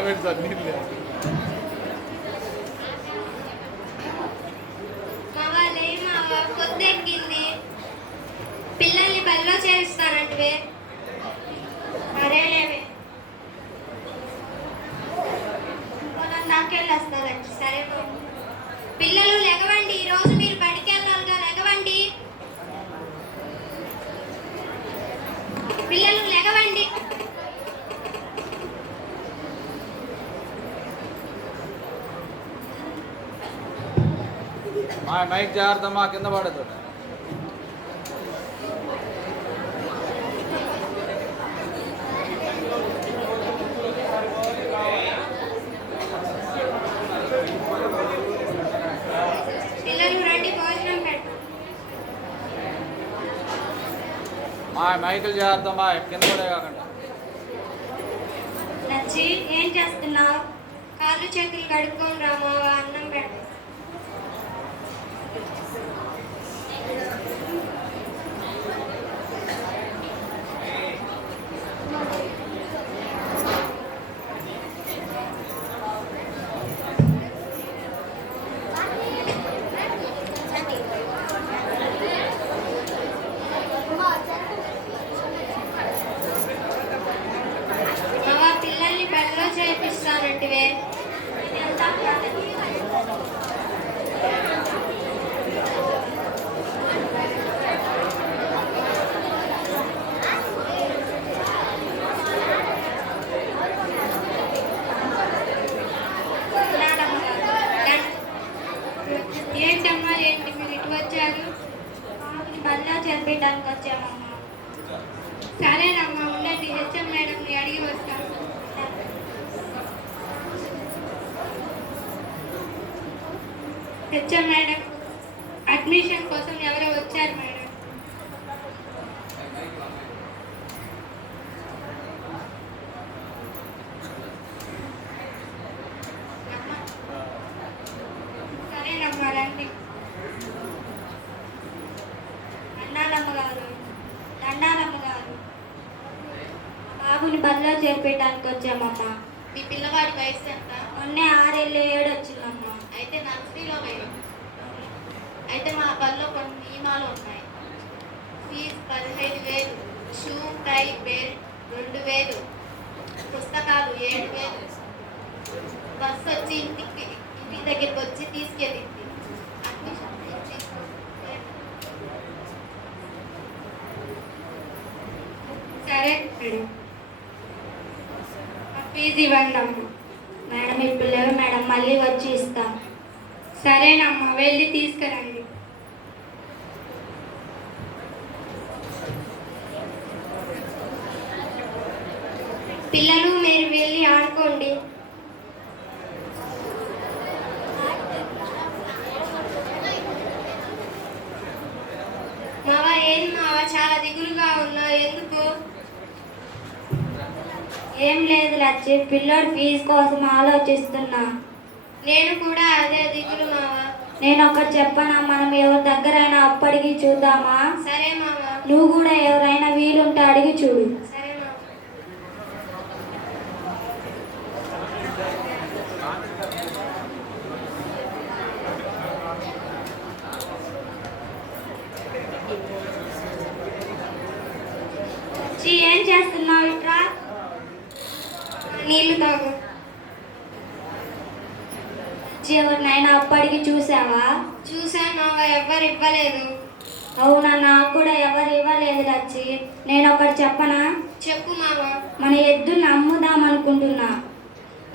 Comments అన్ని పిల్లల్ని బల్లో చేరుస్తానంటే సరేలేవే పొలం దాకెళ్ళి వస్తారండి సరే బాబు. పిల్లలు లెగవండి ఈరోజు మీరు బడికి వెళ్ళాలిగా లెగవండి పిల్లలు లెగవండి మా మైక్ జాగ్రత్త మా కింద పడదు. మా మైకులు జాగ్రత్త మా కింద పడే కాకుండా. నచ్చి ఏం చేస్తున్నావు? కాళ్ళు చేతులు కడుక్కొని రామో అన్నం పెట్టు మావా పిల్లల్ని బడిలో చేర్పిస్తానంటివే ఏంటమ్మా ఏంటి మీరు ఇటు వచ్చారు బడిలో చేర్పించడానికి వచ్చామమ్మా సరేనమ్మా ఉండండి హెచ్ఎం మేడంని అడిగి వస్తాను హెచ్ఎం మేడం అడ్మిషన్ కోసం ఎవరో వచ్చారు మేడం సరేనమ్మా రండి దండాలమ్మ గారు దండాలమ్మ గారు బాబుని చేర్పించడానికి వచ్చామమ్మా. మీ పిల్లవాడి వయసు ఎంత? మొన్నే ఆరేళ్ళు ఏడు వచ్చిందమ్మా. అయితే నర్సరీలో అయితే మా బల్లో కొన్ని నియమాలు ఉన్నాయి. ఫీజు పదిహేను వేలు షూ టై బెల్ట్ రెండు వేలు పుస్తకాలు ఏడు వేలు. బస్సు వచ్చి ఇంటికి ఇంటి దగ్గరికి వచ్చి తీసుకెళ్ళింది. సరే మేడం ఆ ఫీజు ఇవ్వండి మేడం ఇప్పుడు లేవు మేడం మళ్ళీ వచ్చి ఇస్తాం. సరేనమ్మా వెళ్ళి తీసుకురండి. పిల్లలు మీరు వెళ్ళి ఆడుకోండి. మావా ఏం మావా చాలా దిగులుగా ఉన్నా ఎందుకు? ఏం లేదు లచ్చి పిల్లోడు ఫీజు కోసం ఆలోచిస్తున్నా. నేను కూడా అదే దిగులు మావా. నేను ఒకటి చెప్పనా మనం ఎవరి దగ్గరైనా అప్పటికి చూద్దామా? సరే మావా. నువ్వు కూడా ఎవరైనా వీలుంటే అడిగి చూడు సరే మావా ఛీ, ఏం చేస్తున్నావు ఇట్రా నీళ్ళు తాగు ఛీ, ఎవరినైనా అప్పటికి చూసావా చూసాను ఎవరు ఇవ్వలేదు అవునా నాకు కూడా ఎవరు ఇవ్వలేదు లచ్చి నేను ఒకటి చెప్పనా? చెప్పు మావ. మన ఎద్దుని అమ్ముదాం అనుకుంటున్నా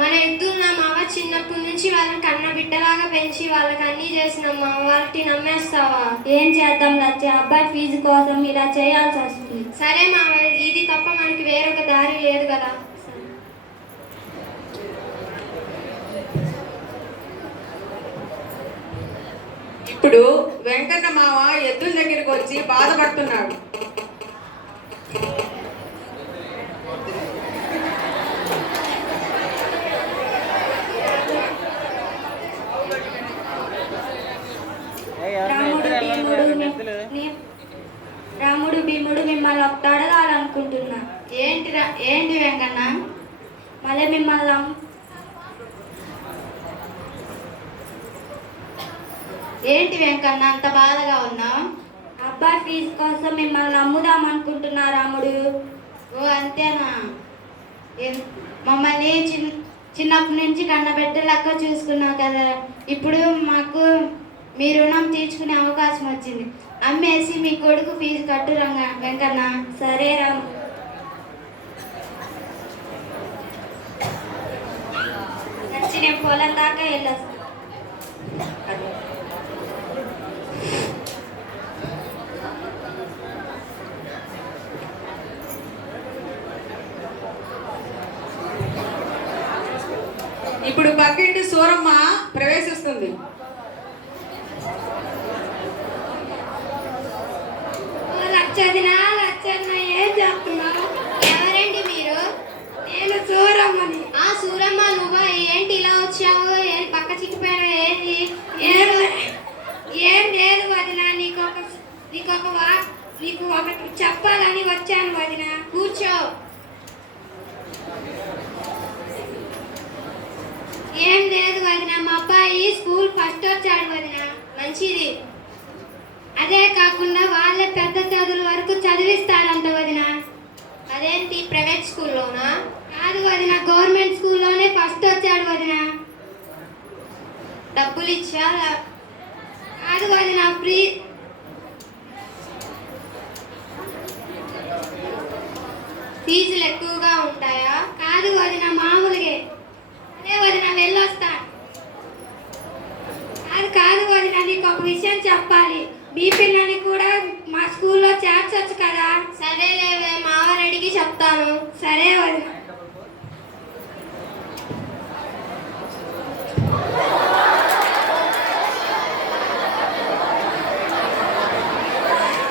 మన ఎద్దున్న మావ చిన్నప్పటి నుంచి వాళ్ళని కన్న బిడ్డలాగా పెంచి వాళ్ళకి అన్ని చేసిన మావ వాటిని నమ్మేస్తావా? ఏం చేద్దాం లచ్చి? అబ్బాయి ఫీజు కోసం ఇలా చేయాల్సి వస్తుంది. సరే మావ ఇది తప్ప మనకి వేరొక దారి లేదు కదా. ఇప్పుడు వెంకన్న మామ ఎద్దుల దగ్గరికి వచ్చి బాధపడుతున్నాడు. మిమ్మల్ని ఒకటి అడగాలనుకుంటున్నా ఏంటిరా? ఏంటి వెంకన్న? మళ్ళీ మిమ్మల్ని ఏంటి వెంకన్న? అంత బాధగా ఉన్నా అబ్బాయి ఫీజు కోసం మిమ్మల్ని అమ్ముదాం అనుకుంటున్నా రాముడు. ఓ అంతేనా? మమ్మల్ని చిన్న చిన్నప్పటి నుంచి కన్నబిడ్డలక్క చూసుకున్నావు కదా. ఇప్పుడు మాకు మీ రుణం తీర్చుకునే అవకాశం వచ్చింది. అమ్మేసి మీ కొడుకు ఫీజు కట్టు రంగ వెంకన్న. సరే రాము. నచ్చి నేను పొలం దాకా వెళ్ళొస్తా. ఇప్పుడు పక్కింటి సూరమ్మ ప్రవేశిస్తుంది. లచ్చదినా లచ్చన్న ఏం చేస్తున్నావు? ఎవరండి మీరు? నేను చూరమ్మని ఆ సూరమ్మ నువ్వు? ఏంటి ఇలా వచ్చావు? ఏంటి పక్క చిక్కిపోయావు ఏంటి? ఏం ఏం లేదు వదిన. నీకు ఒక నీకు ఒక వా నీకు ఒకటి చెప్పాలని వచ్చాను వదిన. కూర్చో. ఏం లేదు వదిన. మా అబ్బాయి స్కూల్ ఫస్ట్ వచ్చాడు వదిన. మంచిది. అదే కాకుండా వాళ్ళే పెద్ద చదువుల వరకు చదివిస్తారంట వదిన. అదేంటి ప్రైవేట్ స్కూల్లోనా? కాదు వదిన గవర్నమెంట్ స్కూల్లోనే ఫస్ట్ వచ్చాడు వదిన. డబ్బులు ఇచ్చా కాదు వదిన ఫ్రీ ఫీజులు ఎక్కువగా ఉంటాయా? కాదు వదిన మామూలుగే. అదే వదిన వెళ్ళొస్తా. కాదు కాదు వదిన నీకు ఒక విషయం చెప్పాలి. మీ పిల్లని కూడా మా స్కూల్లో చేర్చొచ్చు కదా? సరేలేవే మావారెడ్డికి చెప్తాను. సరే వదిన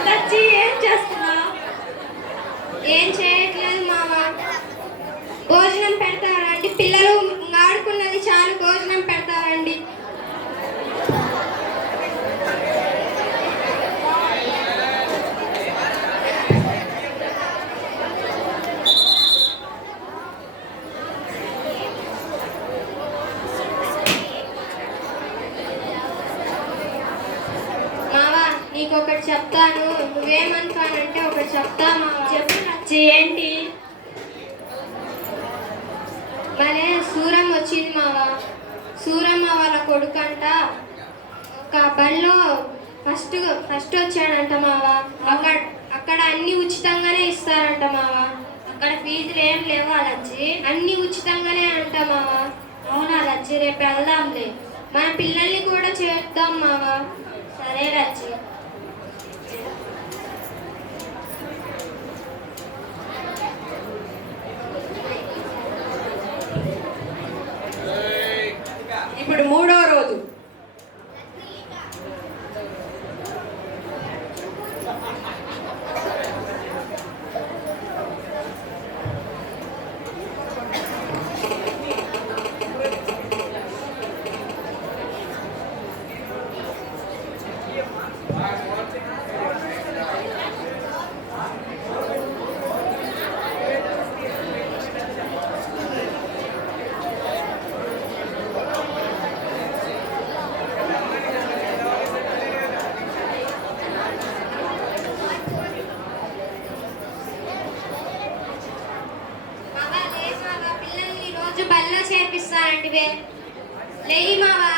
లచ్చి ఏం చేస్తున్నావు ఏం చేయట్లేదు మామ భోజనం పెడతారండి పిల్లలు ఆడుకున్నది చాలు భోజనం పెడతారండి మావా నీకు ఒకటి చెప్తాను నువ్వేమనుకోనంటే ఒకటి చెప్తా మావా చెప్పు లచ్చి ఏంటి భలే సూరమ్మ వచ్చింది మావా. సూరమ్మ వాళ్ళ కొడుకంట. ఒక బడిలో ఫస్ట్ ఫస్ట్ వచ్చాడంట మావ. అక్కడ అక్కడ అన్ని ఉచితంగానే ఇస్తారంట మావా. అక్కడ ఫీజులు ఏం లేవా లచ్చి అన్ని ఉచితంగానే అంట మావా. అవునా లచ్చి రేపు వెళ్దాంలే. మన పిల్లల్ని కూడా చేద్దాం మావా. సరే లచ్చి ఇప్పుడు మూడవ రోజు మావా లే మావా పిల్లల్ని రోజు బడిలో చేర్పిస్తానంటివే లేయి మావా.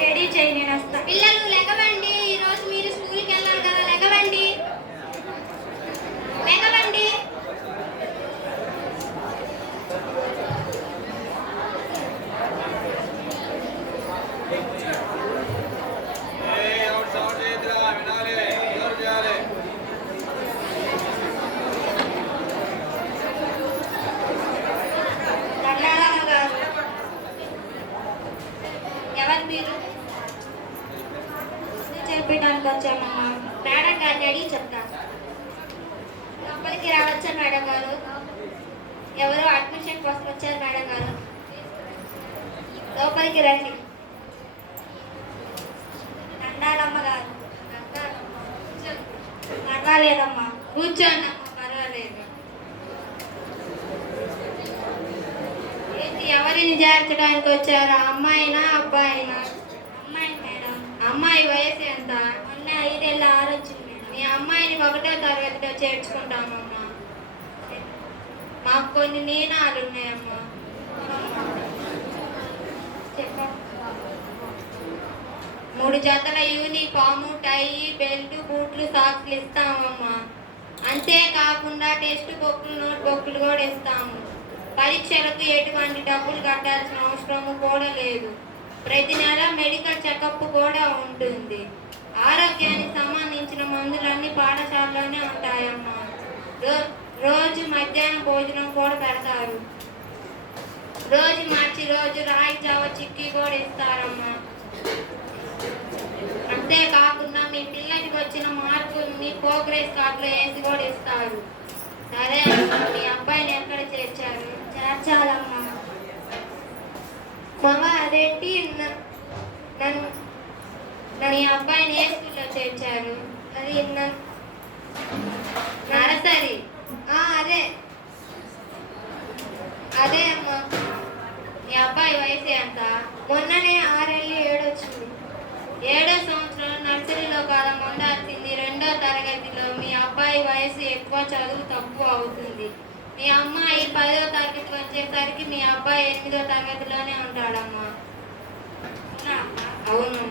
రెడీ చేయి నేను వస్తా. పిల్లలు లెగవండి ఈరోజు మీరు స్కూల్కి వెళ్ళాలి కదా లెగవండి లెగవండి ఏయ్, ఎవరు సౌండ్ చేయొద్దురా, వినాలి ఎవరు చేయాలి దండాలమ్మ గారు ఎవరు మీరు చేర్పించడానికి వచ్చామమ్మా మేడం గారిని అడిగి చెప్తా దగ్గరికి రావచ్చా మేడం గారు? ఎవరు అడ్మిషన్ కోసం వచ్చారు మేడం గారు? లోపలికి రండి. దండాలమ్మ గారు. పర్వాలేదమ్మా. కూర్చోండి అమ్మ పర్వాలేదు. ఏంటి ఎవరిని చేర్చడానికి వచ్చారు? అమ్మాయినా అబ్బాయినా అమ్మాయి మేడం అమ్మాయి వయసు ఎంత మొన్న ఐదేళ్ళ ఆరొచ్చింది మేడం మీ అమ్మాయిని ఒకటో తరగతిలో చేర్చుకుంటామమ్మా మాకు కొన్ని నియమాలు ఉన్నాయమ్మా. మూడు జతల యూనిఫాము టై బెల్ట్ బూట్లు సాక్స్లు ఇస్తామమ్మా. అంతేకాకుండా టెస్ట్ బుక్లు నోట్ బుక్లు కూడా ఇస్తాము. పరీక్షలకు ఎటువంటి డబ్బులు కట్టాల్సిన అవసరము కూడా లేదు. ప్రతి నెల మెడికల్ చెకప్ కూడా ఉంటుంది. ఆరోగ్యానికి సంబంధించిన మందులన్నీ పాఠశాలలోనే ఉంటాయమ్మా. రో- రోజు మధ్యాహ్నం భోజనం కూడా పెడతారు. రోజు మార్చి రోజు రాయి జావ చిక్కి కూడా ఇస్తారమ్మా. అంతేకాకుండా మీ పిల్లకి వచ్చిన మార్కుల్ని ప్రోగ్రెస్ కార్డులో వేసి కూడా ఇస్తారు. సరే అమ్మా, మీ అబ్బాయిని ఎక్కడ చేర్చారు? చేర్చాలమ్మా. మగ అదేంటి? నన్ను మీ అబ్బాయిని ఏ స్కూల్లో చేర్చారు. అది న- నరసరి. అదే. అదే అమ్మా. మీ అబ్బాయి వయసు ఎంత మొన్ననే ఆరేళ్ళు ఏడొచ్చింది. ఏడో సంవత్సరం నర్సరీలో కాలం ఉండాల్సింది రెండో తరగతిలో మీ అబ్బాయి వయసు ఎక్కువ చదువు తక్కువ అవుతుంది. మీ అమ్మాయి పదో తరగతికి వచ్చేసరికి మీ అబ్బాయి ఎనిమిదో తరగతిలోనే ఉంటాడమ్మా. అవును.